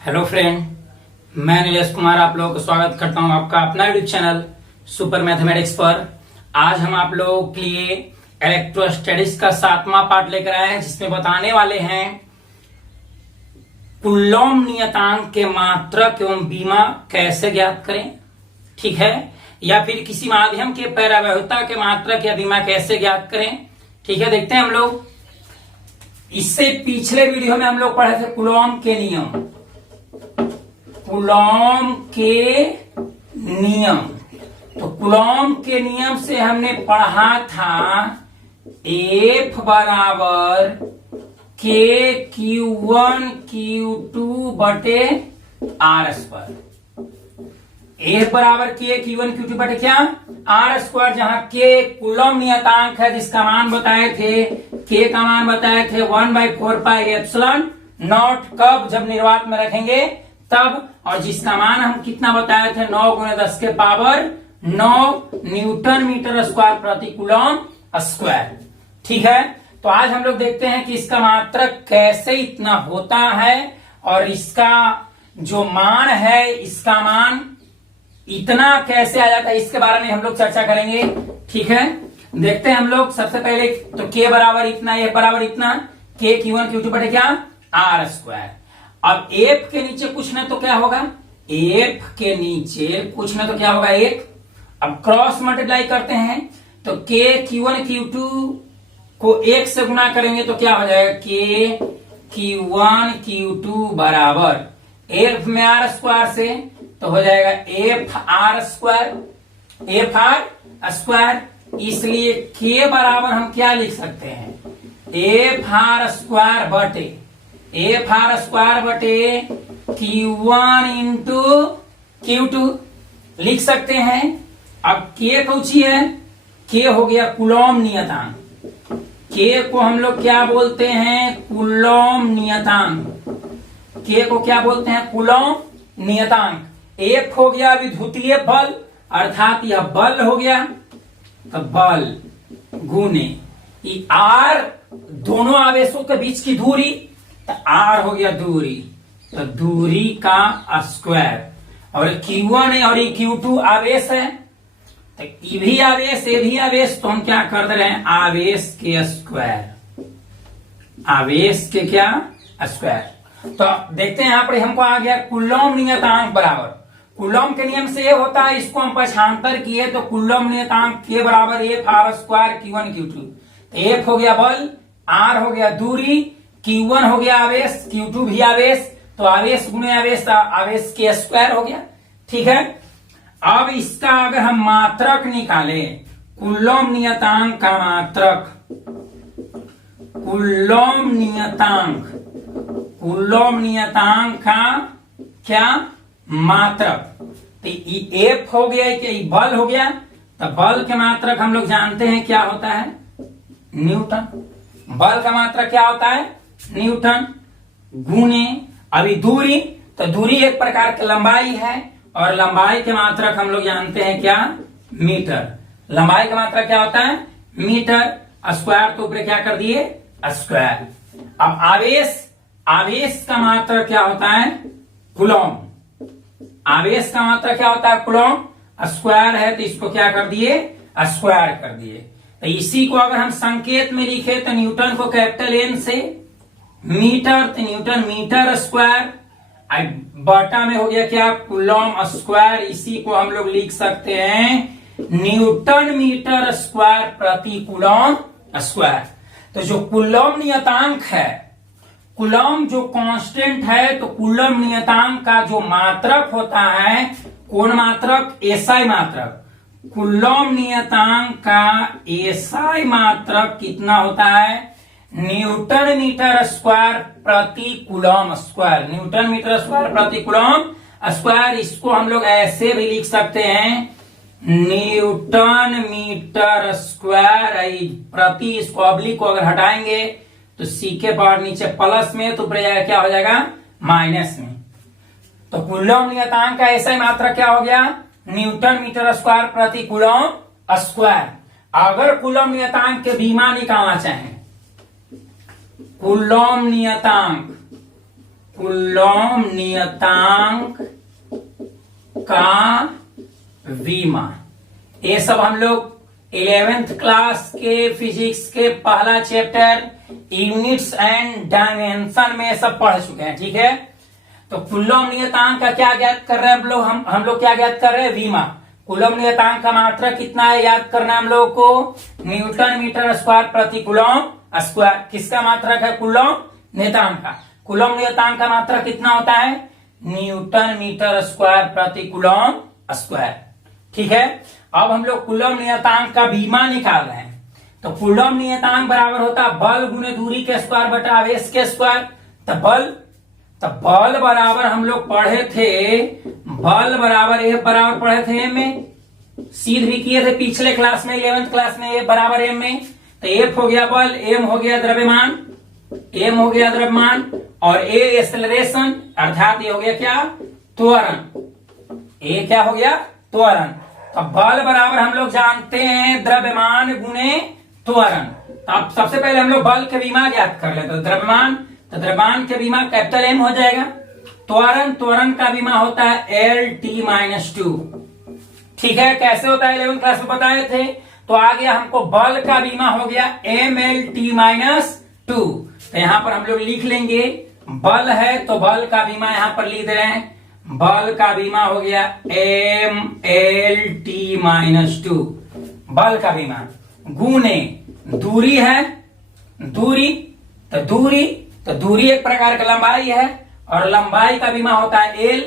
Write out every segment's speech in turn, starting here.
Hello friend, मैं नीलेश कुमार आप लोगों का स्वागत करता हूं आपका अपना यूट्यूब चैनल सुपर मैथमेटिक्स पर। आज हम आप लोगों के लिए इलेक्ट्रोस्टैटिक्स का 7वां पार्ट लेकर आए हैं, जिसमें बताने वाले हैं कूलॉम नियतांक के मात्रक एवं बीमा कैसे ज्ञात करें, ठीक है, या फिर किसी माध्यम के परावैधता के मात्रक या बीमा कैसे ज्ञात करें, ठीक है। देखते हैं हम लोग। इससे पिछले वीडियो में हम लोग पढ़े थे कूलॉम के नियम, कूलॉम के नियम। तो कूलॉम के नियम से हमने पढ़ा था F बराबर के Q1 Q2 बटे R स्क्वायर। F बराबर के Q1 Q2 बटे क्या R स्क्वायर, जहां के कूलॉम नियतांक है जिसका मान बताए थे, के का मान बताए थे 1/4 पाई एप्सिलॉन नॉट। कब? जब निर्वात में रखेंगे तब। और जिसका मान हम कितना बताए थे 9 × 10 के पावर 9 न्यूटन मीटर स्क्वायर प्रति कूलॉम स्क्वायर, ठीक है। तो आज हम लोग देखते हैं कि इसका मात्रक कैसे इतना होता है और इसका जो मान है, इसका मान इतना कैसे आ जाता है, इसके बारे में हम लोग चर्चा करेंगे, ठीक है। देखते हैं हम लोग। सबसे पहले तो के बराबर इतना, F बराबर इतना, के Q1 Q2 बटे क्या R स्क्वायर। अब F के नीचे कुछ न तो क्या होगा, F के नीचे कुछ न तो क्या होगा 1। अब क्रॉस मल्टीप्लाई करते हैं तो के Q1 Q2 को 1 से गुना करेंगे तो क्या हो जाएगा, के Q1 Q2 बराबर F में R स्क्वायर से तो हो जाएगा F R square, F R square. इसलिए के बराबर हम क्या लिख सकते हैं, F R स्क्वायर बटे F R स्क्वायर बटे Q1 इंटू Q2 लिख सकते हैं। अब के कौची है, के हो गया कूलॉम नियतांक। के को हम लोग क्या बोलते हैं, कूलॉम नियतांक। के को क्या बोलते हैं, कूलॉम नियतांक। F हो गया विद्युतीय बल, अर्थात यह बल हो गया, तो बल गुने R दोनों आवेशों के बीच की दूरी, तो R हो गया दूरी, तो दूरी का स्क्वायर। और Q1 है और Q2 आवेश है, तो ये भी आवेश ये भी आवेश, तो हम क्या कर दे रहे हैं, आवेश के स्क्वायर, आवेश के क्या स्क्वायर। तो देखते हैं यहां पर हमको आ गया कूलॉम नियतांक बराबर। कूलॉम के नियम से ये होता है, इसको हम पक्षांतर किए तो कूलॉम नियतांक के बराबर F R square Q1 Q2। F हो गया बल, R हो गया दूरी, Q1 हो गया आवेश, Q2 भी आवेश, तो आवेश गुणे आवेश, आवेश के स्क्वायर हो गया, ठीक है। अब इसका अगर हम मात्रक निकालें, कूलॉम नियतांक का मात्रक, कूलॉम नियतांक, कूलॉम नियतांक का क्या मात्रक, तो F हो गया कि बल हो गया, तो बल के मात्रक हम लोग जानते हैं क्या होता है, न्यूटन। बल का मात्रक क्या होता है, न्यूटन, गुने अभी दूरी, तो दूरी एक प्रकार की लंबाई है और लंबाई के मात्रक हम लोग जानते हैं क्या, मीटर। लंबाई का मात्रक क्या होता है, मीटर। स्क्वायर तो ऊपर क्या कर दिए, स्क्वायर। अब आवेश, आवेश का मात्रक क्या होता है, कूलॉम। आवेश का मात्रक क्या होता है, कूलॉम। स्क्वायर है तो इसको क्या कर दिए, स्क्वायर कर दिए। तो इसी को अगर हम संकेत में लिखे तो न्यूटन को कैपिटल N से, मीटर तो न्यूटन मीटर स्क्वायर, बटा में हो गया क्या, कूलॉम स्क्वायर। इसी को हम लोग लिख सकते हैं न्यूटन मीटर स्क्वायर प्रति कूलॉम स्क्वायर। तो जो कूलॉम नियतांक है, कूलॉम जो कांस्टेंट है, तो कूलॉम नियतांक का जो मात्रक होता है, कौन मात्रक, एसआई मात्रक। कूलॉम नियतांक का एसआई मात्रक कितना होता है, न्यूटन मीटर स्क्वायर प्रति coulomb square, newton metre square प्रति कूलॉम स्क्वायर। इसको हम लोग ऐसे भी लिख सकते हैं, न्यूटन मीटर स्क्वायर प्रति, इसको ऑब्लिक को अगर हटाएंगे तो सी के पावर नीचे प्लस में, तो ऊपर जाएगा क्या हो जाएगा, माइनस में। तो कूलॉम नियतांक का ऐसा मात्रक क्या हो गया, न्यूटन मीटर स्क्वायर प्रति कूलॉम स्क्वायर। अगर कूलॉम नियतांक के बीमा निकालना चाहें, कूलॉम नियतांक, कूलॉम नियतांक का विमा। ये सब हम लोग 11th क्लास के फिजिक्स के पहला चैप्टर यूनिट्स एंड डायमेंशन में सब पढ़ चुके हैं, ठीक है। तो कूलॉम नियतांक का क्या ज्ञात कर रहे हैं हम लोग क्या ज्ञात कर रहे हैं, विमा। कूलॉम नियतांक का मात्रक कितना है याद करना है हम लोग को, न्यूटन मीटर स्क्वायर प्रति कूलॉम स्क्वायर। किसका मात्रक है, कूलॉम नियतांक का। कूलॉम नियतांक का मात्रक कितना होता है, न्यूटन मीटर स्क्वायर प्रति कूलॉम स्क्वायर, ठीक है। अब हम लोग कूलॉम नियतांक का विमा निकाल रहे हैं। तो कूलॉम नियतांक बराबर होता है बल गुने दूरी के स्क्वायर बटा आवेश के स्क्वायर। तो बल बराबर हम लोग पढ़े थे, बल बराबर F बराबर पढ़े थे M में, सीध भी किए थे पिछले क्लास में 11th क्लास में, F बराबर M में। तो F हो गया बल, M हो गया द्रव्यमान, और A एक्सेलरेशन, अर्थात ये हो गया क्या, त्वरण। A क्या हो गया, त्वरण। तो बल बराबर हम लोग जानते हैं द्रव्यमान गुणे त्वरण। तो अब सबसे पहले हम लोग बल के विमा ज्ञात कर लेते हैं। द्रव्यमान के विमा कैपिटल M हो जाएगा। त्वरण का विमा होता है LT-2, ठीक है। कैसे होता है 11th क्लास में बताए थे। तो आगे हमको बल का विमा हो गया MLT-2। तो यहां पर हम लोग लिख लेंगे, बल है तो बल का विमा यहां पर लिख रहे हैं, बल का विमा हो गया MLT-2, बल का विमा गुने दूरी है, दूरी एक प्रकार का लंबाई है, और लंबाई का विमा होता है L।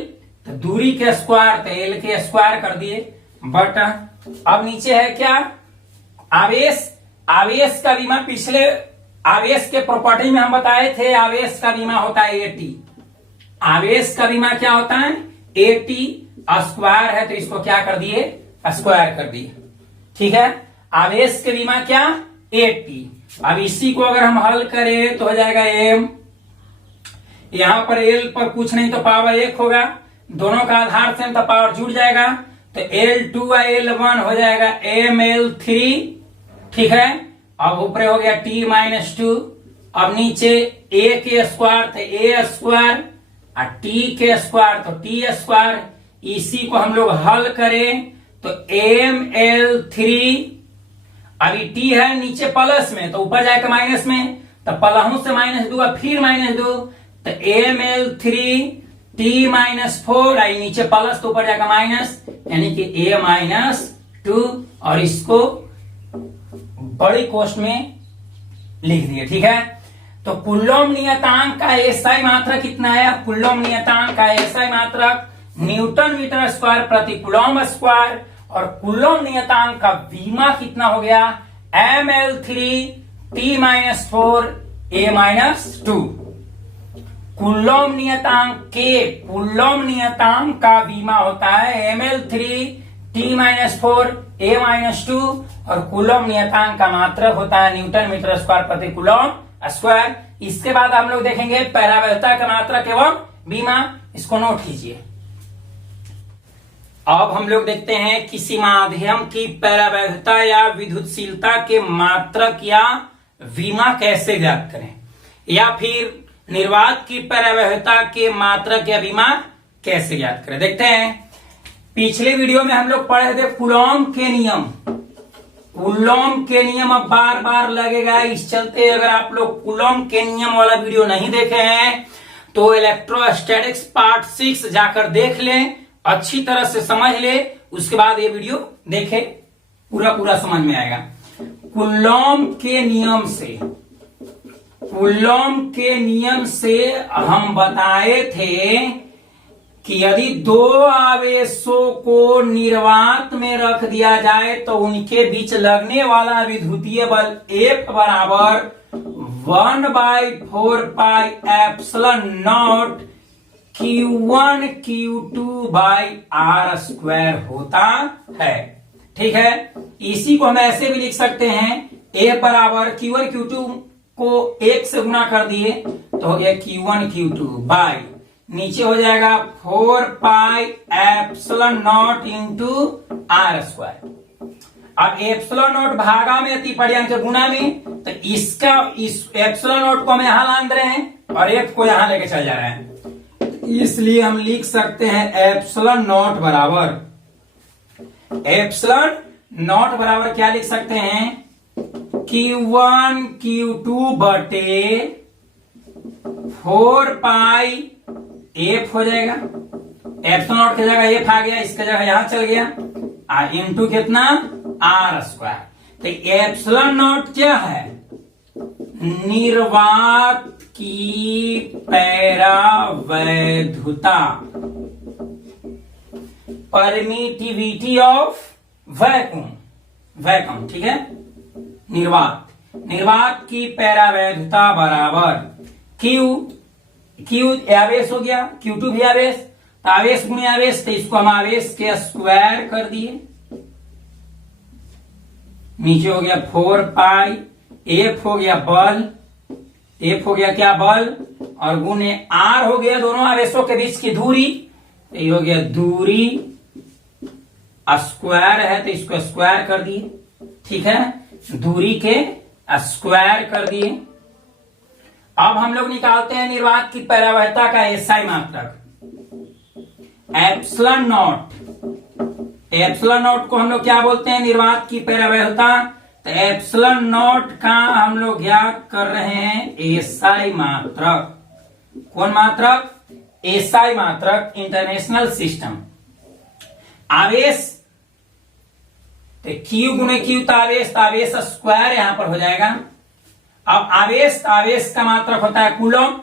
तो दूरी के स्क्वायर, तो L के स्क्वायर कर दिए बटा, अब नीचे है क्या, आवेश का विमा। पिछले आवेश के प्रॉपर्टी में हम बताए थे, आवेश का विमा होता है AT। आवेश का विमा क्या होता है, AT स्क्वायर है, तो इसको क्या कर दिए, स्क्वायर कर दिए, ठीक है। आवेश के विमा क्या, AT। अब इसी को अगर हम हल करें तो हो जाएगा M, यहां पर L पर कुछ नहीं तो पावर 1 होगा, दोनों का आधार से तो पावर जुड़ जाएगा। तो L2 और L1 हो जाएगा ML3, ठीक है। अब ऊपर हो गया T-2, अब नीचे A के स्क्वायर तो A स्क्वायर, और T के स्क्वायर तो T स्क्वायर। इसी को हम लोग हल करें तो ML3, अभी T है नीचे प्लस में तो ऊपर जाएगा माइनस में, तो प्लस से -2 फिर -2, तो ML3 T-4, आई नीचे प्लस तो ऊपर जाएगा माइनस, यानी कि A-2, और इसको बड़ी कोष्ठ में लिख दिए, ठीक है। तो कूलॉम नियतांक का एसआई मात्रक कितना है, कूलॉम नियतांक का एसआई मात्रक न्यूटन मीटर स्क्वायर प्रति कूलॉम स्क्वायर, और कूलॉम नियतांक का विमा कितना हो गया, ML3 T-4 A-2। कूलॉम नियतांक का विमा होता है ML3 T-4 A-2, और कूलॉम नियतांक का मात्रक होता है न्यूटन मीटर स्क्वायर प्रति कूलॉम स्क्वायर। इसके बाद हम लोग देखेंगे परावैधता का मात्रक एवं विमा, इसको नोट कीजिए। अब हम लोग देखते हैं किसी माध्यम की परावैधता या विद्युतशीलता के मात्रक या विमा कैसे ज्ञात करें, या फिर निर्वात की परावैधता के मात्रक या विमा कैसे ज्ञात करें। देखते हैं, पिछले वीडियो में हम लोग पढ़े थे कूलॉम के नियम। अब बार बार लगेगा, इस चलते अगर आप लोग कूलॉम के नियम वाला वीडियो नहीं देखे हैं तो इलेक्ट्रोस्टैटिक्स पार्ट 6 जाकर देख लें, अच्छी तरह से समझ ले, उसके बाद ये वीडियो देखे, पूरा समझ में आएगा। कूलॉम के नियम से हम बताए थे कि यदि दो आवेशों को निर्वात में रख दिया जाए तो उनके बीच लगने वाला विद्युतीय बल F बराबर 1/4 pi epsilon nought Q1 Q2 by R square होता है, ठीक है। इसी को हम ऐसे भी लिख सकते हैं, A बराबर Q1 Q2 को 1 से गुना कर दिए तो हो गया Q1 Q2 बाई, नीचे हो जाएगा 4 pi epsilon nought into R square. अब एप्सिलॉन नॉट भागा में अति परिमाण के गुना में, तो इस एप्सिलॉन नॉट को हम यहां लान रहे हैं और F को यहां लेके चल जा रहे हैं। इसलिए हम लिख सकते हैं एप्सिलॉन नॉट बराबर, एप्सिलॉन नॉट बराबर क्या लिख सकते हैं, Q1 Q2 बटे 4 पाई एफ हो जाएगा। एप्सिलॉन नॉट की जगह एफ आ गया, इसकी जगह यहां चल गया, इंटू कितना आर स्क्वायर। तो एप्सिलॉन नॉट क्या है, निर्वात की पैरावैधुता, परमिटिविटी ऑफ वैक्यूम, वैक्यूम ठीक है, निर्वात की पैरावैधुता बराबर क्यू आवेश हो गया, Q2 भी आवेश, तो आवेश गुणे आवेश, तो इसको हम आवेश के स्क्वायर कर दिए, नीचे हो गया 4 पाई, एफ हो गया बल, एफ हो गया क्या बल, और गुणे आर हो गया दोनों आवेशों के बीच की दूरी, तो ये हो गया दूरी, स्क्वायर है तो इसको स्क्वायर कर दिए, ठीक है, दूरी के स्क्वायर कर दिए। अब हम लोग निकालते हैं निर्वात की पैरावैधुता का एसआई मात्रक, एप्सिलॉन नॉट। एप्सिलॉन नॉट को हम लोग क्या बोलते हैं, निर्वात की पैरावैधुता, तो एप्सिलॉन नॉट का हम लोग ज्ञात कर रहे हैं एसआई मात्रक। कौन मात्रक, एसआई मात्रक, इंटरनेशनल सिस्टम। आवेश तो Q गुणे Q, तो आवेश स्क्वायर यहां पर हो जाएगा। अब आवेश का मात्रक होता है कूलम,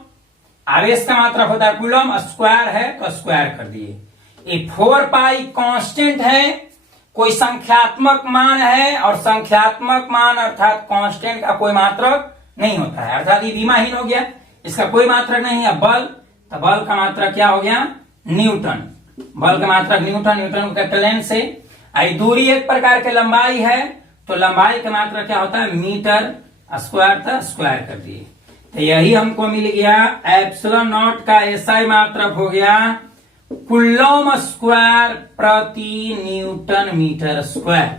आवेश का मात्रक होता है कूलम, स्क्वायर है तो स्क्वायर कर दिए। ये 4 पाई कांस्टेंट है, कोई संख्यात्मक मान है, और संख्यात्मक मान अर्थात कांस्टेंट का कोई मात्रक नहीं होता है, अर्थात ये विमाहीन हो गया, इसका कोई मात्रक नहीं है। बल, तो बल का मात्रक क्या हो गया, न्यूटन, बल का मात्रक न्यूटन, न्यूटन को कैपिटल एन से। दूरी एक प्रकार की लंबाई है, तो लंबाई का मात्रक क्या होता है, मीटर, स्क्वायर था स्क्वायर कर दिए। तो यही हमको मिल गया, एप्सिलॉन नॉट का एसआई मात्रक हो गया कूलम स्क्वायर प्रति newton metre square,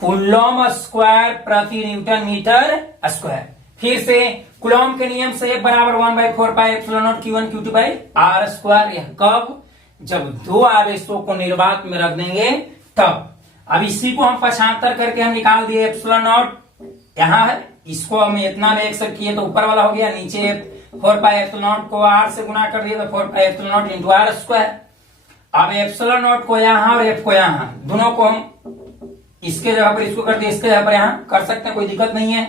coulomb square प्रति न्यूटन मीटर स्क्वायर। फिर से कूलम के नियम से बराबर 1/4 pi epsilon nought Q1 Q2 by R square. यह कब, जब दो आवेशों को निर्वात में रख देंगे तब। अब इसी को हम पक्षांतर करके हम निकाल दिए, एप्सिलॉन नॉट यहाँ है, इसको हम इतना में एक्सेप्ट किए तो ऊपर वाला हो गया, नीचे 4 पाई एप्सिलॉन नॉट को आर से गुना कर दिया तो 4 pi epsilon nought into R square. अब एप्सिलॉन नॉट को यहाँ और एफ को यहाँ, दोनों को हम इसके जगह पर इसको कर दिए, इसके जगह पर यहाँ कर सकते हैं, कोई दिक्कत नहीं है।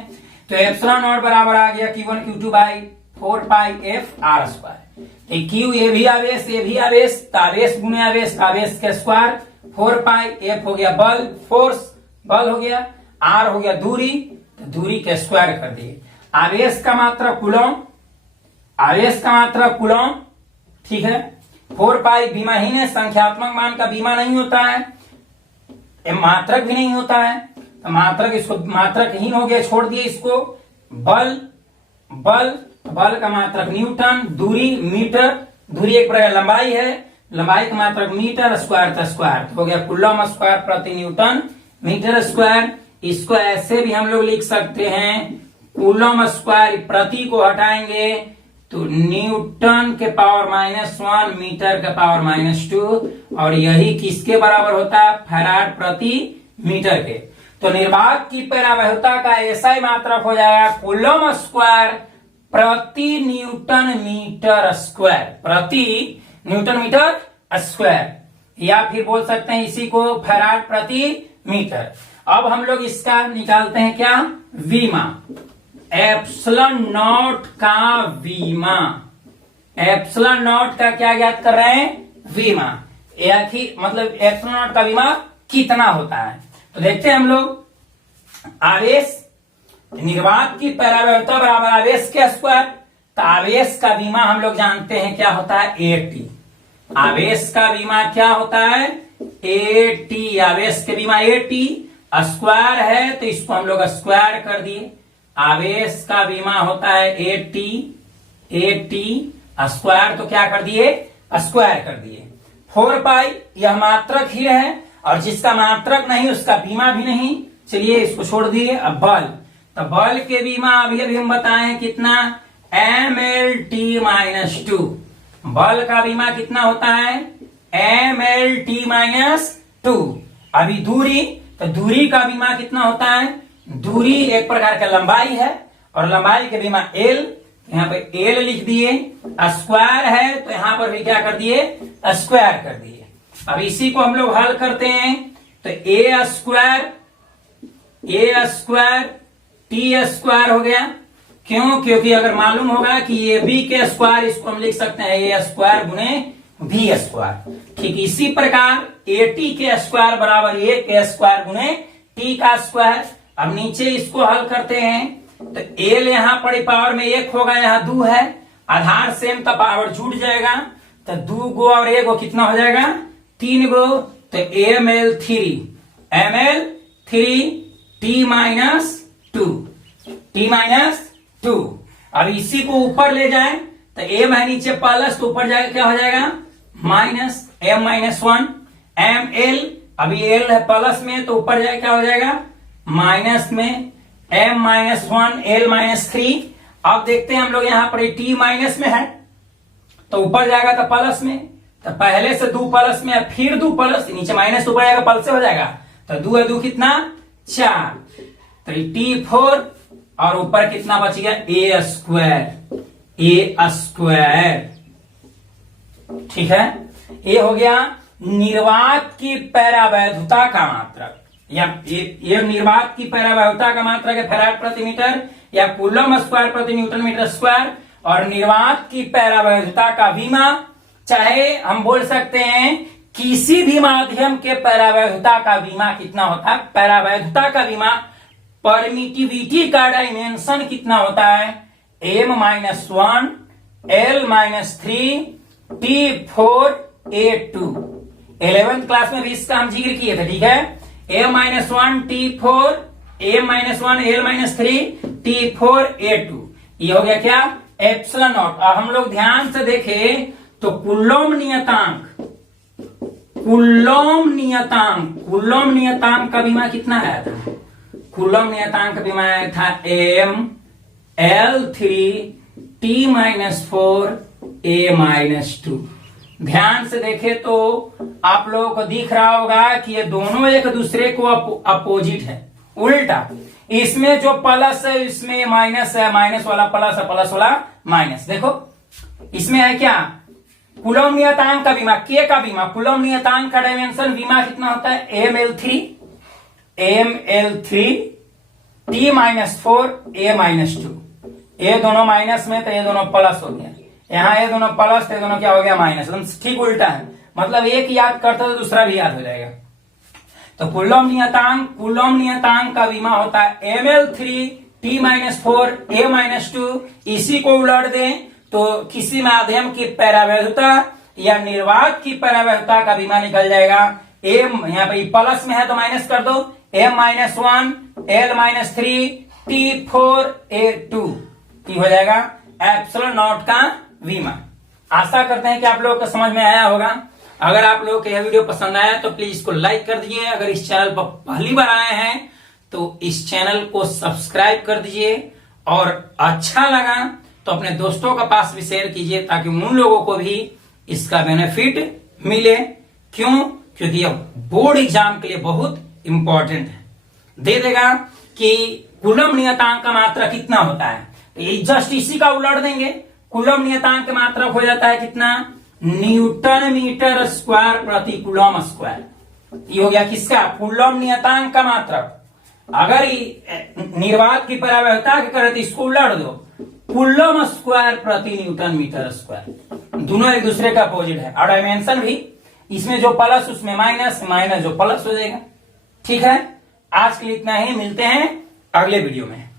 तो एप्सिलॉन नॉट बराबर आ गया Q1 Q2 by 4 pi F R square. Q ये भी आवेश, ये भी आवेश, तो आवेश गुणे आवेश, आवेश के स्क्वायर, 4 पाई एफ हो गया बल, फोर्स, बल हो गया, आर हो गया दूरी, तो दूरी के स्क्वायर कर दिए। आवेश का मात्रक कूलम, आवेश का मात्रक कूलम, ठीक है। 4 पाई विमाहीन है, संख्यात्मक मान का विमा नहीं होता है, मात्रक भी नहीं होता है, तो मात्रक, इसको मात्रकहीन हो गया, छोड़ दिए इसको। बल, बल का मात्रक न्यूटन, दूरी मीटर, दूरी एक प्रकार लंबाई है, लंबाई का मात्रक मीटर, स्क्वायर था स्क्वायर, हो गया कूलम स्क्वायर प्रति न्यूटन मीटर स्क्वायर। इसको ऐसे भी हम लोग लिख सकते हैं, कूलम स्क्वायर प्रति को हटाएंगे तो न्यूटन के पावर -1 मीटर के पावर -2, और यही किसके बराबर होता है, फैराड प्रति मीटर के। तो निर्वात की पैरावैधुता का ऐसा ही मात्रक हो जाएगा कूलम स्क्वायर प्रति न्यूटन मीटर स्क्वायर, प्रति न्यूटन मीटर स्क्वायर, या फिर बोल सकते हैं इसी को फैराड प्रति मीटर। अब हम लोग इसका निकालते हैं क्या, विमा, एप्सिलॉन नॉट का विमा, एप्सिलॉन नॉट का क्या ज्ञात कर रहे हैं, विमा, मतलब एप्सिलॉन नॉट का विमा कितना होता है। तो देखते हैं हम लोग, आवेश, निर्वात की पैरावैधुता बराबर आवेश के स्क्वायर, तो आवेश का विमा हम लोग जानते हैं क्या होता है, AT। आवेश का विमा क्या होता है, AT, आवेश के विमा AT, स्क्वायर है तो इसको हम लोग स्क्वायर कर दिए। आवेश का विमा होता है AT स्क्वायर, तो क्या कर दिए, स्क्वायर कर दिए। 4 पाई यह मात्रक ही है, और जिसका मात्रक नहीं उसका बीमा भी नहीं, चलिए इसको छोड़ दिए। अब बल, तो बल के बीमा अभी हम बताएं कितना, MLT-2, बल का विमा कितना होता है, mL_t-2। अभी दूरी, तो दूरी का विमा कितना होता है, दूरी एक प्रकार का लंबाई है और लंबाई के विमा L, यहाँ पे L लिख दिए। स्क्वायर है तो यहां पर भी क्या कर दिए, स्क्वायर कर दिए। अब इसी को हम लोग हल करते हैं तो a स्क्वायर t स्क्वायर हो गया। क्यों, क्योंकि अगर मालूम होगा कि ये b के स्क्वायर, इसको हम लिख सकते हैं a स्क्वायर गुने b स्क्वायर। ठीक इसी प्रकार at के स्क्वायर बराबर a के स्क्वायर गुने t का स्क्वायर। अब नीचे इसको हल करते हैं तो l यहाँ पर पावर में 1 होगा, यहाँ 2 है, आधार सेम तो पावर छूट जाएगा, तो 2 गो और 1 गो कितना हो जाएगा, 3 गो, तो ml3t-2। अब इसी को ऊपर ले जाए तो m है नीचे प्लस, तो ऊपर जाएगा क्या हो जाएगा, माइनस m-1 ml। अभी l है प्लस में तो ऊपर जाएगा क्या हो जाएगा, माइनस में m-1 l-3। अब देखते हैं हम लोग यहाँ पर t माइनस में है तो ऊपर जाएगा तो प्लस में, तो पहले से 2 प्लस में फिर 2 प्लस, नीचे माइनस ऊपर जाएगा प्लस से हो जाएगा, तो 2 है 2 कितना 4, तो t4 और ऊपर कितना बच गया a स्क्वायर। ठीक है, ये हो गया निर्वात की पैरावैधुता का मात्रक, या ये निर्वात की पैरावैधुता का मात्रक है फैराड प्रति मीटर या कूलम स्क्वायर प्रति न्यूटन मीटर स्क्वायर। और निर्वात की पैरावैधुता का विमा, चाहे हम बोल सकते हैं किसी भी माध्यम के पैरावैधुता का विमा कितना होता है, पैरावैधुता का विमा परमिटिविटी का डायमेंशन कितना होता है, m-1 l-3 t4a2। 11th class में भी इसका हम जिक्र किए थे। ठीक है, m-1 t4 m-1 l-3 t4a2, ये हो गया क्या, एप्सिलॉन नॉट। अब हम लोग ध्यान से देखें तो कूलॉम नियतांक का विमा कितना आया था, कूलॉम नियतांक का विमा आया था ml3t-4a-2। ध्यान से देखें तो आप लोगों को दिख रहा होगा कि ये दोनों एक दूसरे को अपोजिट है, उल्टा। इसमें जो प्लस है इसमें माइनस है, माइनस वाला प्लस है, प्लस वाला माइनस। देखो इसमें है क्या, कूलॉम नियतांक का विमा, के का विमा, कूलॉम नियतांक का डायमेंशन विमा कितना होता है, ml3 t-4 a-2। ये दोनों माइनस में तो ये दोनों प्लस हो गया, यहाँ ये दोनों प्लस तो ये दोनों क्या हो गया माइनस, ठीक उल्टा है। मतलब एक याद करता तो दूसरा भी याद हो जाएगा। तो कूलॉम नियतांक का विमा होता है ml3 t-4 a-2। इसी को उलट दें तो किसी माध्यम की पैरावैधुता या निर्वात की पैरावैधुता का विमा निकल जाएगा। m यहाँ पे प्लस में है तो माइनस कर दो, m-1 l-3 t4a2, की हो जाएगा एप्सिलॉन नॉट का विमा। आशा करते हैं कि आप लोगों को समझ में आया होगा। अगर आप लोगों को यह वीडियो पसंद आया तो प्लीज इसको लाइक कर दीजिए। अगर इस चैनल पर पहली बार आए हैं तो इस चैनल को सब्सक्राइब कर दीजिए, और अच्छा लगा तो अपने दोस्तों का पास भी शेयर कीजिए ताकि उन लोगों को भी इसका बेनिफिट मिले। क्यों, क्योंकि यह बोर्ड एग्जाम के लिए बहुत इंपॉर्टेंट है। दे देगा कि कूलॉम नियतांक का मात्रक कितना होता है, जस्ट इसी का उलट देंगे। कूलॉम नियतांक का मात्रक हो जाता है कितना, न्यूटन मीटर स्क्वायर प्रति कूलॉम स्क्वायर। ये हो गया किसका, कूलॉम नियतांक का मात्रक। अगर निर्वात की पैरावैधुता के करे तो इसको उलट दो, कूलॉम स्क्वायर प्रति न्यूटन मीटर स्क्वायर। दोनों एक दूसरे का अपोजिट है, और डायमेंशन भी, इसमें जो प्लस उसमें माइनस, माइनस जो प्लस हो जाएगा। ठीक है, आज के लिए इतना ही, मिलते हैं अगले वीडियो में।